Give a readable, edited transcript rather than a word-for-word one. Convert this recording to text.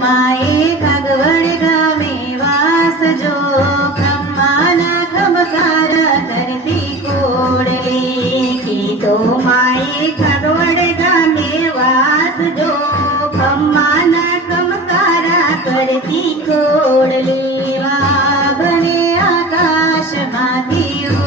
માએ કાગવડ ગામે વાસજો, બ્રહ્માના ખબકાર ધરતી કોડલે. કીધો માએ કાગવડ ગામે વાસજો, બ્રહ્માના ખબકાર કરતી કોડલે. વાઘને આકાશમાંથી